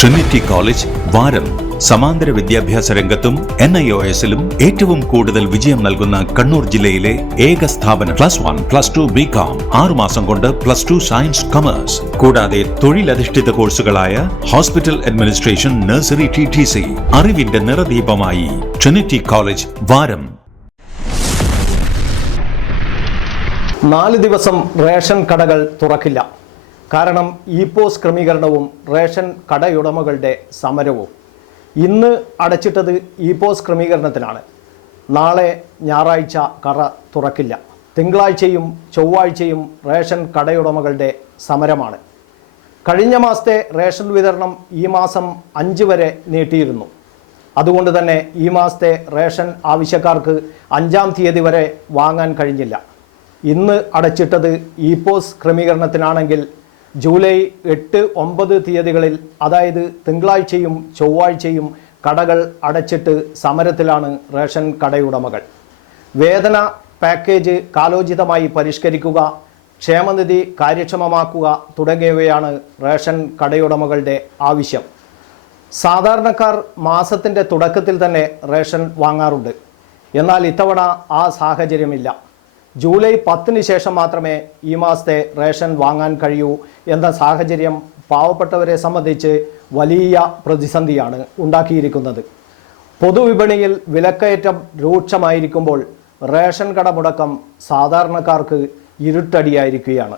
Trinity college വാരം സമാന്തര വിദ്യാഭ്യാസ രംഗത്തും എൻ ഐ ഒ എസിലും ഏറ്റവും കൂടുതൽ വിജയം നൽകുന്ന കണ്ണൂർ ജില്ലയിലെ ഏക സ്ഥാപനം. Plus one plus two B com ആറുമാസം കൊണ്ട് പ്ലസ് ടു സയൻസ് കൊമേഴ്സ് കൂടാതെ തൊഴിലധിഷ്ഠിത കോഴ്സുകളായ hospital administration nursery T T C. അറിവിന്റെ നിറദീപമായി ട്രിനിറ്റി കോളേജ് വാരം. നാല് ദിവസം റേഷൻ കടകൾ തുറക്കില്ല. കാരണം ഇ പോസ് ക്രമീകരണവും റേഷൻ കടയുടമകളുടെ സമരവും. ഇന്ന് അടച്ചിട്ടത് ഇ പോസ് ക്രമീകരണത്തിനാണ്. നാളെ ഞായറാഴ്ച കട തുറക്കില്ല. തിങ്കളാഴ്ചയും ചൊവ്വാഴ്ചയും റേഷൻ കടയുടമകളുടെ സമരമാണ്. കഴിഞ്ഞ മാസത്തെ റേഷൻ വിതരണം ഈ മാസം അഞ്ച് വരെ നീട്ടിയിരുന്നു. അതുകൊണ്ട് തന്നെ ഈ മാസത്തെ റേഷൻ ആവശ്യക്കാർക്ക് അഞ്ചാം തീയതി വരെ വാങ്ങാൻ കഴിഞ്ഞില്ല. ഇന്ന് അടച്ചിട്ടത് ഇ പോസ് ക്രമീകരണത്തിനാണെങ്കിൽ ജൂലൈ എട്ട് ഒമ്പത് തീയതികളിൽ അതായത് തിങ്കളാഴ്ചയും ചൊവ്വാഴ്ചയും കടകൾ അടച്ചിട്ട് സമരത്തിലാണ് റേഷൻ കടയുടമകൾ. വേതന പാക്കേജ് കാലോചിതമായി പരിഷ്കരിക്കുക ക്ഷേമനിധി കാര്യക്ഷമമാക്കുക തുടങ്ങിയവയാണ് റേഷൻ കടയുടമകളുടെ ആവശ്യം. സാധാരണക്കാർ മാസത്തിന്റെ തുടക്കത്തിൽ തന്നെ റേഷൻ വാങ്ങാറുണ്ട്. എന്നാൽ ഇത്തവണ ആ സാഹചര്യമില്ല. ജൂലൈ പത്തിന് ശേഷം മാത്രമേ ഈ മാസത്തെ റേഷൻ വാങ്ങാൻ കഴിയൂ എന്ന സാഹചര്യം പാവപ്പെട്ടവരെ സംബന്ധിച്ച് വലിയ പ്രതിസന്ധിയാണ് ഉണ്ടാക്കിയിരിക്കുന്നത്. പൊതുവിപണിയിൽ വിലക്കയറ്റം രൂക്ഷമായിരിക്കുമ്പോൾ റേഷൻ കട മുടക്കം സാധാരണക്കാർക്ക് ഇരുട്ടടിയായിരിക്കുകയാണ്.